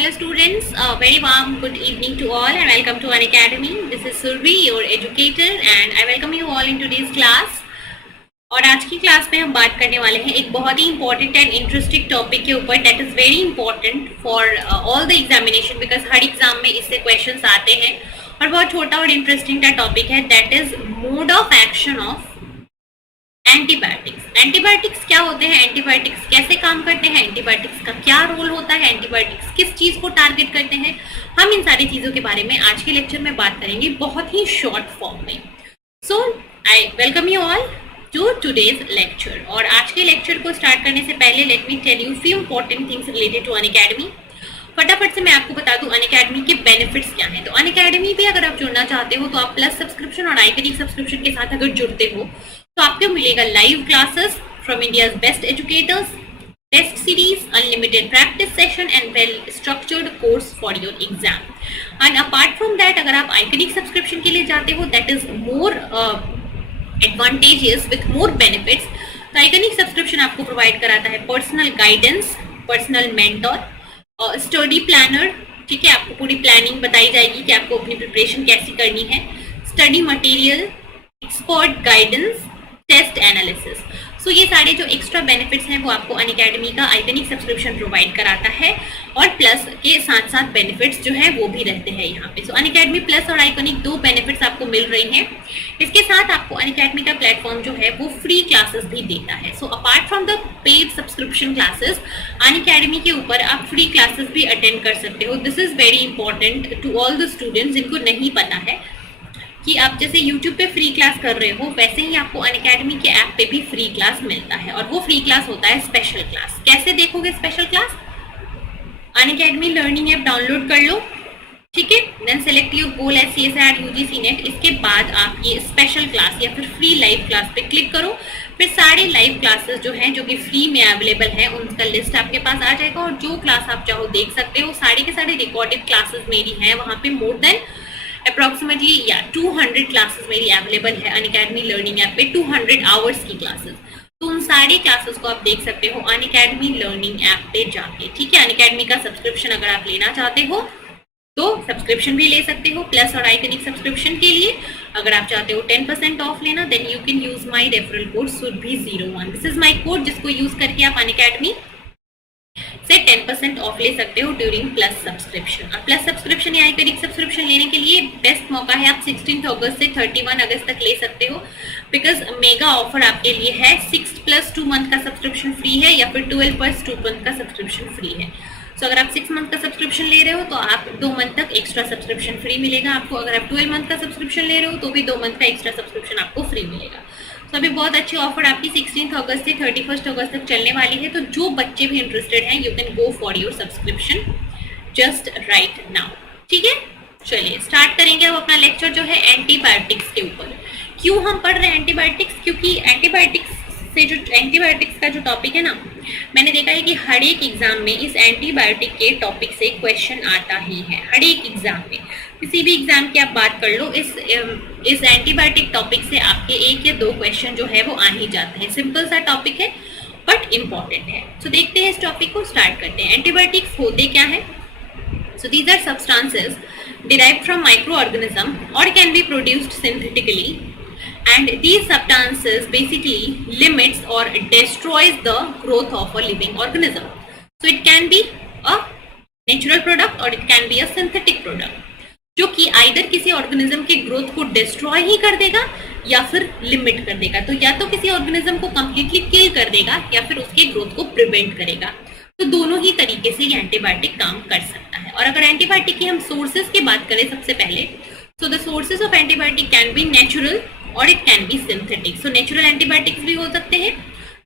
Hello students, a very warm good evening to all and welcome to Unacademy. This is Survi, your educator, and I welcome you all in today's class. और आज की class में हम बात करने वाले हैं एक बहुत ही इंपॉर्टेंट एंड इंटरेस्टिंग टॉपिक के ऊपर that is very important for all the examination because her exam में इससे क्वेश्चंस आते हैं और बहुत छोटा और इंटरेस्टिंग टॉपिक है that is mode of action of antibiotics. Antibiotics क्या होते हैं, एंटीबायोटिक्स कैसे काम करते हैं, एंटीबायोटिक्स का क्या रोल होता है, एंटीबायोटिक्स किस चीज को टारगेट करते हैं, हम इन सारी चीजों के बारे में आज के लेक्चर में बात करेंगे बहुत ही शॉर्ट फॉर्म में। So I welcome you all to today's lecture. और आज के लेक्चर को स्टार्ट करने से पहले let me tell you few important things related to Unacademy. फटाफट से मैं आपको बता दूं अनअकैडमी के बेनिफिट्स क्या हैं। तो अनअकैडमी पे अगर आप जुड़ना चाहते हो तो आप प्लस सब्सक्रिप्शन और आईकनिक सब्सक्रिप्शन के साथ अगर जुड़ते हो तो आपको मिलेगा live classes from India's best educators, test series, unlimited practice session and well structured course for your exam. And apart from that अगर आप आईकनिक सब्सक्रिप्शन के लिए जाते हो that is more advantages with more benefits. तो iconic subscription आपको provide कराता है personal guidance, personal mentor, study planner, ठीक है, आपको पूरी प्लानिंग बताई जाएगी कि आपको अपनी प्रिपरेशन कैसी करनी है, study material, expert guidance, test analysis. So ये सारे जो एक्स्ट्रा बेनिफिट्स हैं वो आपको अनअकैडमी का आईकनिक सब्सक्रिप्शन प्रोवाइड कराता है और प्लस के साथ साथ बेनिफिट्स जो हैं वो भी रहते हैं यहाँ पे। सो अनअकैडमी प्लस और आईकनिक दो बेनिफिट्स आपको मिल रही हैं। इसके साथ आपको अनअकैडमी का प्लेटफॉर्म जो है वो फ्री क्लासेस भी देता है। So apart from the paid subscription classes Unacademy के ऊपर आप फ्री क्लासेस भी अटेंड कर सकते हो। This is very important to all the students जिनको नहीं पता है कि आप जैसे YouTube पे फ्री क्लास कर रहे हो वैसे ही आपको अनअकैडमी के ऐप पे भी फ्री क्लास मिलता है और वो फ्री क्लास होता है स्पेशल क्लास। कैसे देखोगे special class? Unacademy learning app download कर लो, ठीक है, then select your goal S C S R UGC NET. इसके बाद आप ये स्पेशल क्लास या फिर फ्री लाइव क्लास पे क्लिक करो, फिर सारे लाइव क्लासेस जो हैं जो कि फ्री में अवेलेबल हैं उनका लिस्ट आपके पास आ जाएगा और जो क्लास आप चाहो देख सकते हो। सारे के सारे रिकॉर्डेड क्लासेस मेरी हैं वहाँ पे, मोर देन अप्रॉक्सीमेटली 200 क्लासेस मेरी अवेलेबल है अनअकैडमी लर्निंग ऐप पे, 200 आवर्स की क्लासेस। तो उन सारी क्लासेस को आप देख सकते हो अनअकैडमी लर्निंग ऐप पे जाके, ठीक है। अनअकैडमी का सब्सक्रिप्शन अगर आप लेना चाहते हो तो सब्सक्रिप्शन भी ले सकते हो प्लस और आईकनिक सब्सक्रिप्शन के लिए अगर आप चाहते हो 10% ऑफ लेना then you can use my referral code सुरभि01। दिस इज माई कोड जिसको यूज करके आप अनअकैडमी से 10% ऑफ ले सकते हो ड्यूरिंग प्लस सब्सक्रिप्शन। और प्लस सब्सक्रिप्शन या आईकनिक सब्सक्रिप्शन लेने के लिए बेस्ट मौका है, आप 16 अगस्त से 31 अगस्त तक ले सकते हो बिकॉज मेगा ऑफर आपके लिए है। 6 + 2 मंथ का सब्सक्रिप्शन फ्री है या फिर 12 + 2 मंथ का सब्सक्रिप्शन फ्री है। सो अगर आप 6 मंथ का सब्सक्रिप्शन ले रहे हो तो आप 2 मंथ तक एक्स्ट्रा सब्सक्रिप्शन फ्री मिलेगा आपको। अगर आप 12 मंथ का सब्सक्रिप्शन ले रहे हो तो भी 2 मंथ का एक्स्ट्रा सब्सक्रिप्शन आपको फ्री मिलेगा। तो अभी बहुत अच्छी ऑफर आपकी 16 अगस्त से 31 अगस्त तक चलने वाली है। तो जो बच्चे भी इंटरेस्टेड हैं you can go for your subscription just right now, ठीक है। चलिए स्टार्ट करेंगे अब अपना लेक्चर जो है एंटीबायोटिक्स के ऊपर। क्यों हम पढ़ रहे हैं एंटीबायोटिक्स? क्योंकि एंटीबायोटिक्स से जो एंटीबायोटिक्स का जो टॉपिक है ना, मैंने देखा है कि हर एक एग्जाम में इस एंटीबायोटिक के टॉपिक से क्वेश्चन आता ही है। हर एक एग्जाम में, किसी भी एग्जाम की आप बात कर लो, इस एंटीबायोटिक टॉपिक से आपके 1 या 2 क्वेश्चन जो है वो आ ही जाते हैं। सिंपल सा टॉपिक है बट इम्पॉर्टेंट है। तो देखते हैं इस टॉपिक को, स्टार्ट करते हैं। एंटीबायोटिक्स होते क्या है? So these are substances derived from microorganism or can be produced synthetically, and these substances basically limits or destroys the growth of a living organism. So it can be a natural product or it can be a synthetic product जो कि either किसी organism के growth को destroy ही कर देगा या फिर limit कर देगा। तो या तो किसी ऑर्गेनिज्म को कंप्लीटली किल कर देगा या फिर उसके ग्रोथ को प्रिवेंट करेगा। तो दोनों ही तरीके से ये एंटीबायोटिक काम कर सकता है। और अगर एंटीबायोटिक की हम सोर्सेज की बात करें सबसे पहले, so the sources of antibiotic can be natural और it can be synthetic. So natural antibiotics भी हो सकते हैं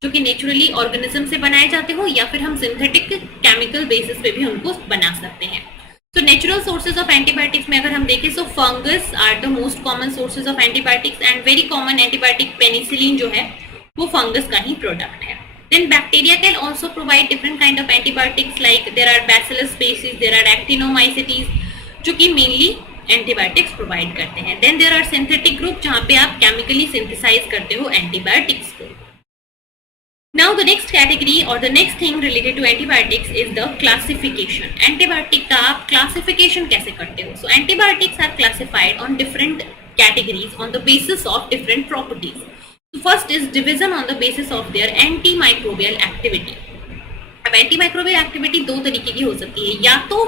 जो कि नेचुरली ऑर्गेनिज्म से बनाए जाते हो या फिर हम सिंथेटिक केमिकल बेसिस पे भी उनको बना सकते हैं। तो नेचुरल सोर्सेज ऑफ एंटीबायोटिक्स में अगर हम देखें so fungus are the most common sources of antibiotics and very common antibiotic penicillin जो है वो फंगस का ही प्रोडक्ट है। Then bacteria can also provide different kind of antibiotics like there are Bacillus species, there are Actinomycetes जो कि mainly antibiotics provide करते हैं। Then there are synthetic group जहाँ पे आप chemically synthesize करते हो antibiotics को। Now the next category or the next thing related to antibiotics is the classification. Antibiotic का आप classification कैसे करते हो? So antibiotics are classified on different categories on the basis of different properties. So first is division on the basis of their antimicrobial activity. अब antimicrobial activity दो तरीके की हो सकती है, या तो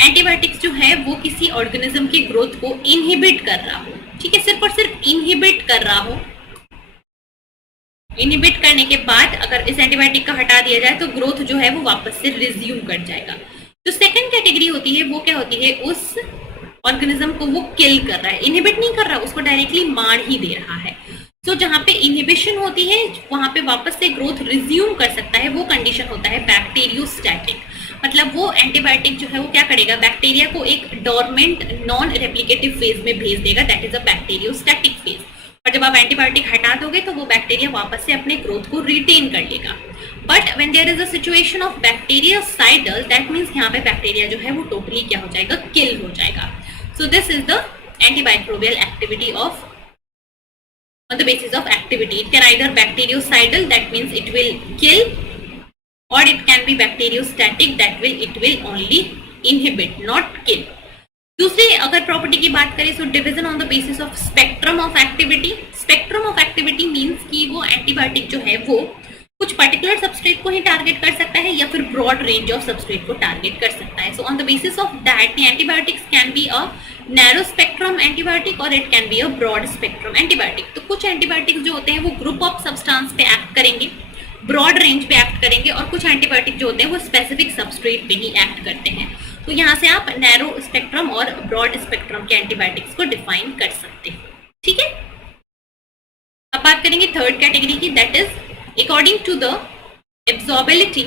एंटीबायोटिक्स जो है वो किसी ऑर्गेनिज्म की ग्रोथ को इनहिबिट कर रहा हो, ठीक है, सिर्फ और सिर्फ इनहिबिट कर रहा हो। इनहिबिट करने के बाद अगर इस एंटीबायोटिक का हटा दिया जाए तो ग्रोथ जो है वो वापस से रिज्यूम कर जाएगा। जो सेकंड कैटेगरी होती है वो क्या होती है, उस ऑर्गेनिज्म को वो किल कर रहा है, इनहिबिट नहीं कर रहा, उसको डायरेक्टली मार ही दे रहा है। तो जहां पे इनहिबिशन होती है वहां पे वापस से ग्रोथ रिज्यूम कर सकता है, वो कंडीशन होता है बैक्टीरियोस्टैटिक। मतलब वो एंटीबायोटिक जो है वो क्या करेगा, बैक्टीरिया को एक डोरमेंट नॉन रेप्लिकेटिव फेज में भेज देगा, that is a bacteriostatic phase. और जब आप एंटीबायोटिक हटा दोगे तो वो बैक्टीरिया वापस से अपने ग्रोथ को रिटेन कर लेगा। But when there is a situation of bactericidal, that means यहाँ पे बैक्टीरिया जो है वो टोटली क्या हो जाएगा, किल हो जाएगा। So this is the antimicrobial activity of on the basis of activity. It can either bactericidal, that means it will kill, or it can be bacteriostatic, that it will only inhibit, not kill. दूसरी अगर property की बात करें तो division on the basis of spectrum of activity. Spectrum of activity means कि वो antibiotic जो है वो कुछ पर्टिकुलर सबस्ट्रेट को ही टारगेट कर सकता है या फिर ब्रॉड रेंज ऑफ सबस्ट्रेट को टारगेट कर सकता है। So on the basis of that the antibiotics can be a narrow spectrum antibiotic और it can be a broad spectrum antibiotic. तो कुछ एंटीबायोटिक्स जो होते हैं वो ग्रुप ऑफ सब्सटेंस पे एक्ट करेंगे, ब्रॉड रेंज पे एक्ट करेंगे, और कुछ एंटीबायोटिक जो होते हैं वो स्पेसिफिक सबस्ट्रेट पे ही एक्ट करते हैं। तो यहाँ से आप नैरो स्पेक्ट्रम और ब्रॉड स्पेक्ट्रम के एंटीबायोटिक्स को डिफाइन कर सकते हैं, ठीक है। अब बात करेंगे थर्ड कैटेगरी की, that is according to the absorbability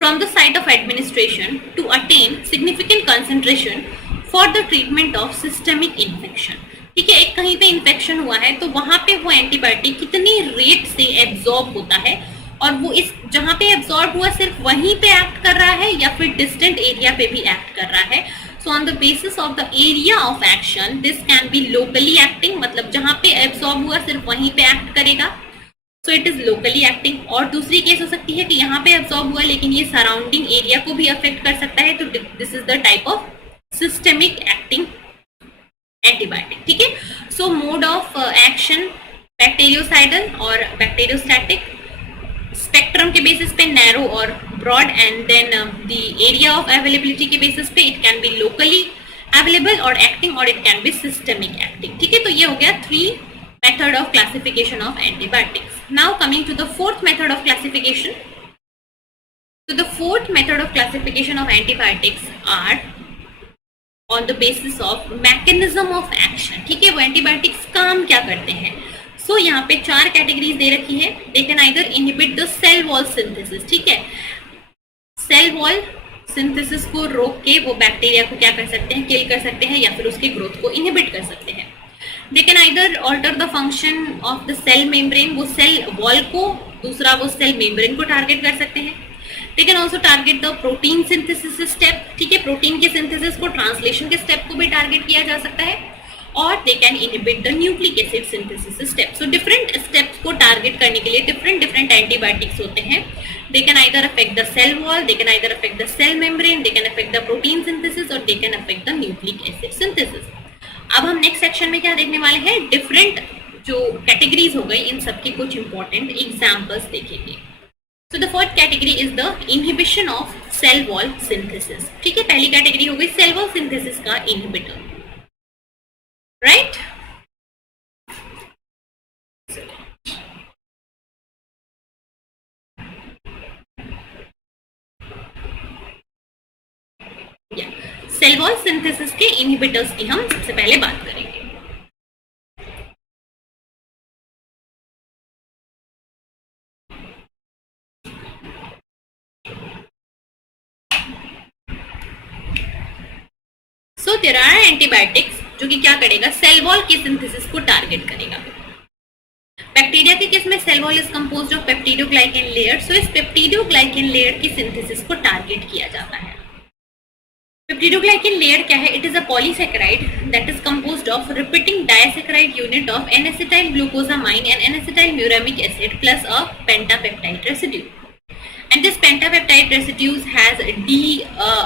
from the site of administration to attain significant concentration for the treatment of systemic infection। ठीक है, एक कहीं पे इन्फेक्शन हुआ है तो वहां पे वो एंटीबायोटिक कितनी रेट से एब्जॉर्ब होता है, और वो इस जहां पे एब्जॉर्ब हुआ सिर्फ वहीं पे एक्ट कर रहा है या फिर डिस्टेंट एरिया पे भी एक्ट कर रहा है। So on the basis of the area of action this can be locally acting, मतलब जहां पे एब्जॉर्ब हुआ सिर्फ वहीं पे एक्ट करेगा, so it is locally acting. और दूसरी केस हो सकती है कि यहाँ पे एब्जॉर्ब हुआ लेकिन ये सराउंडिंग एरिया को भी अफेक्ट कर सकता है, तो this is the type of systemic acting antibiotic, ठीक है। So mode of action bacteriocidal और बैक्टीरियोस्टैटिक, स्पेक्ट्रम के बेसिस पे नैरो और broad, and then the area of availability के बेसिस पे it can be locally available और एक्टिंग, और it can be systemic acting, ठीक है। तो ये हो गया 3 method of classification of antibiotics. Now coming to the fourth method of classification. So the fourth method of classification of antibiotics are on the basis of mechanism of action, ठीक है। वो antibiotics काम क्या करते हैं? So यहाँ पे 4 categories दे रखी है। They can either inhibit the cell wall synthesis, ठीक है, सेल वॉल सिंथेसिस को रोक के वो बैक्टीरिया को क्या कर सकते हैं, किल कर सकते हैं या फिर उसके ग्रोथ को इनहिबिट कर सकते हैं। They can either alter the function of the cell membrane, वो सेल वॉल को, दूसरा वो सेल मेम्ब्रेन को टारगेट कर सकते हैं। They can also target the protein synthesis step, ठीक है, प्रोटीन के सिंथेसिस को, ट्रांसलेशन के स्टेप को भी टारगेट किया जा सकता है, और they can inhibit the nucleic acid synthesis step. So different steps को टारगेट करने के लिए different एंटीबायोटिक्स होते हैं। They can either affect the cell wall, they can either affect the cell membrane, they can affect the protein synthesis, or they can affect the nucleic acid synthesis. अब हम next section में क्या देखने वाले हैं, different जो categories हो गई इन सब की कुछ इंपॉर्टेंट एग्जांपल्स देखेंगे। So the fourth category is the inhibition of cell wall synthesis, ठीक है। पहली कैटेगरी हो गई सेल वॉल सिंथेसिस का inhibitor, right. Cell wall synthesis के इनहिबिटर्स की हम सबसे पहले बात करेंगे। सो देयर आर एंटीबायोटिक्स जो कि क्या करेगा, सेल वॉल की सिंथेसिस को टारगेट करेगा। बैक्टीरिया के केस में cell wall is composed of peptidoglycan layer, so इस पेप्टिडोग्लाइकेन लेयर की सिंथेसिस को टारगेट किया जाता है। पेप्टिडोग्लाइकेन लेयर क्या है? It is a polysaccharide that is composed of repeating disaccharide unit of N acetyl glucosamine and N acetyl muramic acid plus a pentapeptide residue. And this pentapeptide residues has D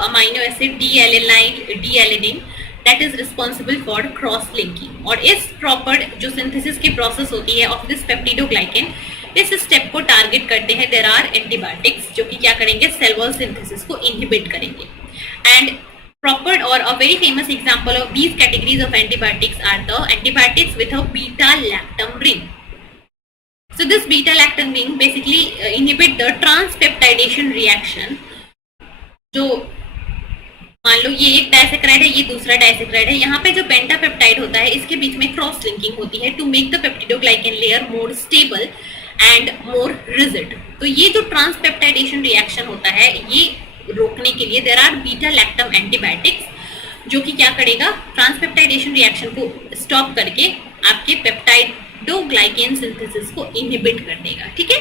amino acid D-alanine that is responsible for cross linking. और इस proper जो synthesis की process होती है of this peptidoglycan, इस step को target करते हैं. There are antibiotics जो कि क्या करेंगे? cell wall synthesis को inhibit करेंगे. And proper or a very famous example of these categories of antibiotics are the antibiotics with a beta-lactam ring. So this beta-lactam ring basically inhibit the transpeptidation reaction. जो मान लो ये एक disaccharide है, ये दूसरा disaccharide है, यहाँ पे जो पेंटापेप्टाइड होता है इसके बीच में क्रॉस लिंकिंग होती है to make the peptidoglycan layer more stable and more rigid. तो ये जो ट्रांसपेप्टाइडेशन रिएक्शन होता है ये रोकने के लिए देयर आर बीटा-लैक्टम एंटीबायोटिक्स जो कि क्या करेगा? ट्रांसपेप्टाइडेशन रिएक्शन को स्टॉप करके आपके पेप्टाइडोग्लाइकेन सिंथेसिस को इनहिबिट कर देगा. ठीक है.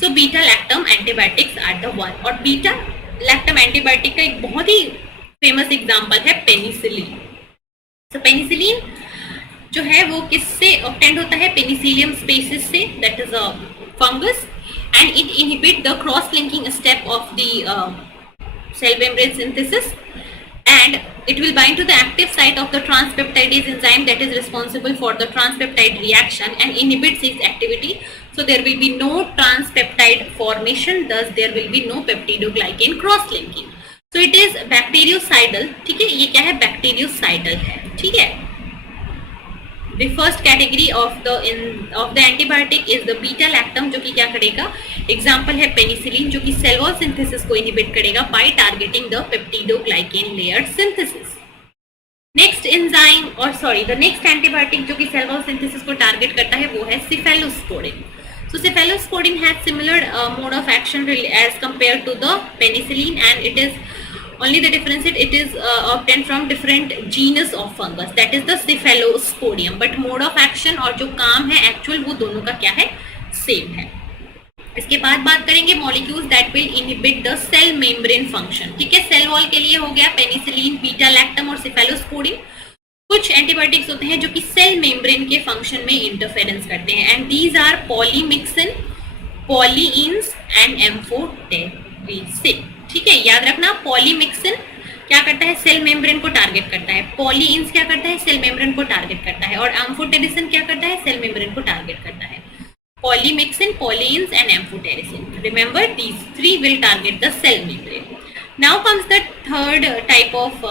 So beta lactam antibiotics are the one. और बीटा लैक्टम एंटीबायोटिक का एक बहुत ही फेमस एग्जांपल है पेनिसिलिन. सो पेनिसिलिन जो है वो किससे ऑब्टेन्ड होता है? पेनिसिलियम स्पेसिस से, that is a fungus, and it inhibit the cross linking step of the cell membrane synthesis, and it will bind to the active site of the transpeptidase enzyme that is responsible for the transpeptide reaction and inhibits its activity. So there will be no transpeptide formation, thus there will be no peptidoglycan cross linking. So it is bactericidal. ठीक है, ये क्या है? Bacteriocidal है. ठीक है. The first category of the antibiotic is the beta lactam जो कि क्या करेगा? एग्जाम्पल है पेनिसिलिन जो कि सेल वॉल सिंथेसिस को इनहिबिट करेगा by targeting the peptidoglycan layer synthesis. Next enzyme और द नेक्स्ट एंटीबायोटिक जो कि सेल वॉल सिंथेसिस को टारगेट करता है वो है सिफेलोस्पोडिन. So cephalosporin has similar mode of action as compared to the penicillin, and it is only the difference it is obtained from different genus of fungus, that is the cephalosporium, but mode of action और जो काम है actual वो दोनों का क्या है? Same है. इसके बाद बात करेंगे molecules that will inhibit the cell membrane function. ठीक है. सेल वॉल के लिए हो गया पेनिसिलिन, बीटा लैक्टम और सिफेलोस्पोडिन. कुछ एंटीबायोटिक्स होते हैं जो कि सेल मेम्ब्रेन के फंक्शन में इंटरफेरेंस करते हैं, and these are polymyxin, polyenes and amphotericin. ठीक है. याद रखना, पॉलीमिक्सिन क्या करता है? सेल मेम्ब्रेन को टारगेट करता है. पॉलीइंस क्या करता है? सेल मेम्ब्रेन को टारगेट करता है. और एम्फोटेरिसिन क्या करता है? सेल मेम्ब्रेन को टारगेट करता है. Polymyxin, polyeins and amphotericin. Remember, these three will target the cell membrane. Now comes the third type of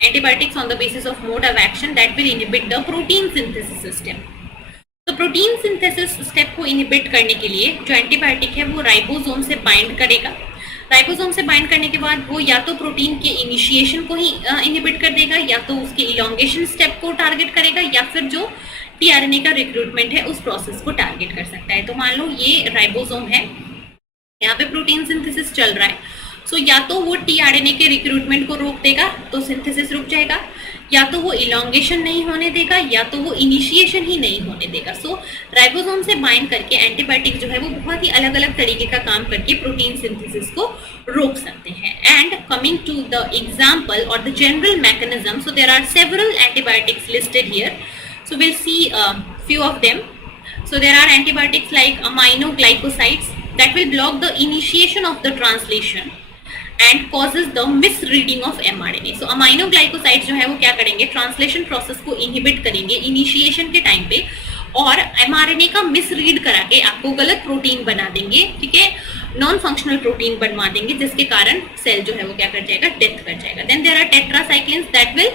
antibiotics on the basis of mode of action that will inhibit the protein synthesis system. तो protein synthesis step को inhibit करने के लिए जो antibiotic है वो ribosome से bind करेगा. राइबोसोम से बाइंड करने के बाद वो या तो प्रोटीन के इनिशिएशन को ही इनहिबिट कर देगा, या तो उसके इलोंगेशन स्टेप को टारगेट करेगा, या फिर जो टीआरएनए का रिक्रूटमेंट है उस प्रोसेस को टारगेट कर सकता है. तो मान लो ये राइबोसोम है, यहाँ पे प्रोटीन सिंथेसिस चल रहा है. सो या तो वो टीआरएनए के रिक्रूटमेंट को रोक देगा तो सिंथेसिस रुक जाएगा, या तो वो इलोंगेशन नहीं होने देगा, या तो वो इनिशिएशन ही नहीं होने देगा. सो राइबोसोम से बाइंड करके एंटीबायोटिक जो है वो बहुत ही अलग अलग तरीके का काम करके प्रोटीन सिंथेसिस को रोक सकते हैं. And coming to the example और the general mechanism, so there are several antibiotics listed here. So we'll see few of them. So there are antibiotics like aminoglycosides that will block the initiation of the translation and causes the misreading of mRNA. So aminoglycosides जो है वो क्या करेंगे? Translation process को inhibit करेंगे initiation के time पे, और mRNA का मिसरीड करा के आपको गलत प्रोटीन बना देंगे. ठीक है. नॉन फंक्शनल प्रोटीन बनवा देंगे जिसके कारण सेल जो है वो क्या कर जाएगा? डेथ कर जाएगा. Then there are tetracyclines that will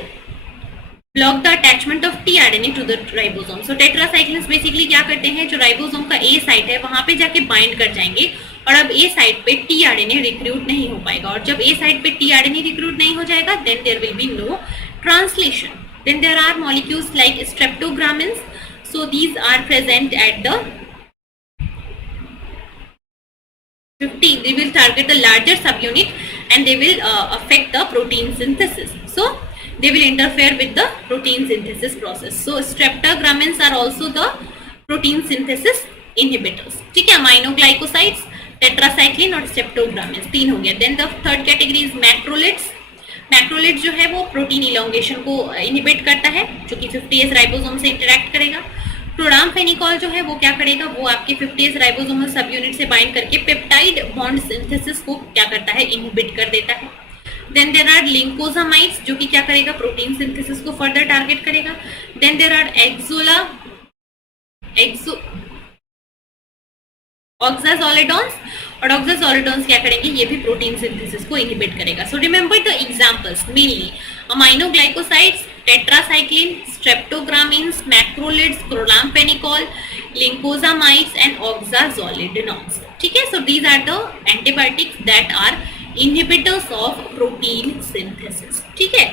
block the attachment of tRNA to the ribosome. So tetracyclines basically क्या करते हैं? जो राइबोसोम का A साइट है वहां पे जाके बाइंड कर जाएंगे, और अब A साइट पे tRNA रिक्रूट नहीं हो पाएगा, और जब A साइट पे tRNA रिक्रूट नहीं हो जाएगा then there will be no translation. Then there are molecules like streptogramins. So these are present at the 15. They will target the larger subunit and they will affect the protein synthesis. So they will interfere with the protein synthesis process. So streptogramins are also the protein synthesis inhibitors. ठीक है. aminoglycosides, tetracycline और streptogramins तीन हो गया. Then the third category is macrolides. Macrolide जो है वो protein elongation को इनहिबिट करता है, जो कि 50S राइबोसोम से इंटरेक्ट करेगा। क्लोरामफेनिकॉल जो है वो क्या करेगा, वो आपके 50S राइबोसोमल सब यूनिट से बाइंड करके पेप्टाइड बॉन्ड सिंथेसिस को क्या करता है, इनहिबिट कर देता है। देन देयर आर लिंकोजामाइड्स, जो कि क्या करेगा, प्रोटीन सिंथेसिस को फर्दर टारगेट करेगा। देन देयर आर ऑक्साजोलिडोन्स, और ऑक्साजोलिडोन्स क्या करेंगे, ये भी प्रोटीन सिंथेसिस को इनहिबिट करेगा। So remember the examples, mainly aminoglycosides, tetracycline, streptogramins, macrolides, chloramphenicol, lincosamides and oxazolidinones. ठीक है, so these are the antibiotics that are inhibitors of protein synthesis. ठीक है,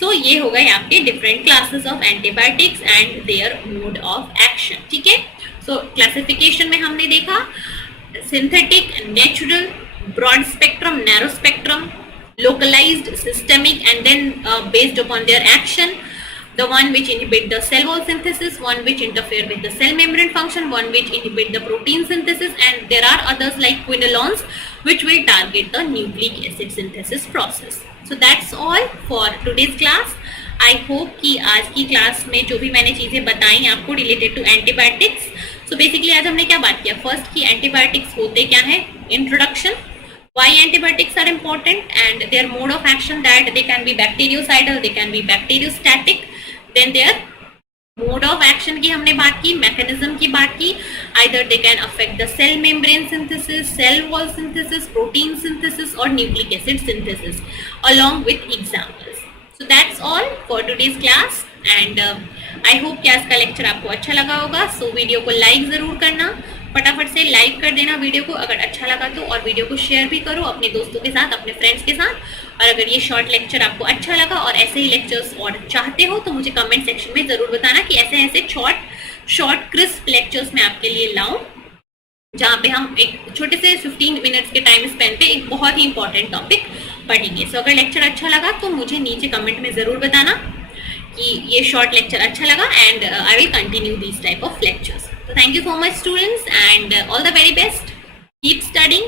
सो ये हो गए आपके different classes of antibiotics and their mode of action. ठीक है, सो क्लासिफिकेशन में हमने देखा synthetic, natural, broad spectrum, narrow spectrum, localized, systemic, and then based upon their action, the one which inhibit the cell wall synthesis, one which interfere with the cell membrane function, one which inhibit the protein synthesis, and there are others like quinolones which will target the nucleic acid synthesis process. So that's all for today's class. I hope कि आज की class में जो भी मैंने चीज़ें बताई आपको related to antibiotics, so basically आज हमने क्या बात किया, फर्स्ट की एंटीबायोटिक्स होते क्या है, introduction, why antibiotics are important and their mode of action, that they can be bactericidal, they can be bacteriostatic, then their mode of action की हमने बात की, mechanism की बात की, either they can affect the cell membrane synthesis, cell wall synthesis, protein synthesis और nucleic acid synthesis along with examples. So that's all for today's class and I hope कि आज का लेक्चर आपको अच्छा लगा होगा। So वीडियो को like ज़रूर करना, फटाफट से लाइक कर देना वीडियो को अगर अच्छा लगा तो, और वीडियो को शेयर भी करो अपने दोस्तों के साथ, अपने फ्रेंड्स के साथ। और अगर ये शॉर्ट लेक्चर आपको अच्छा लगा और ऐसे ही लेक्चर्स और चाहते हो तो मुझे कमेंट सेक्शन में ज़रूर बताना कि ऐसे ऐसे शॉर्ट क्रिस्प लेक्चर्स मैं आपके लिए लाऊं, जहाँ पे हम एक छोटे से 15 मिनट्स के टाइम स्पेंड पे एक बहुत ही इंपॉर्टेंट टॉपिक पढ़ेंगे। सो अगर लेक्चर अच्छा लगा तो मुझे नीचे कमेंट में ज़रूर बताना कि ये शॉर्ट लेक्चर अच्छा लगा and I will continue this type of lectures. So thank you so much students and all the very best. Keep studying.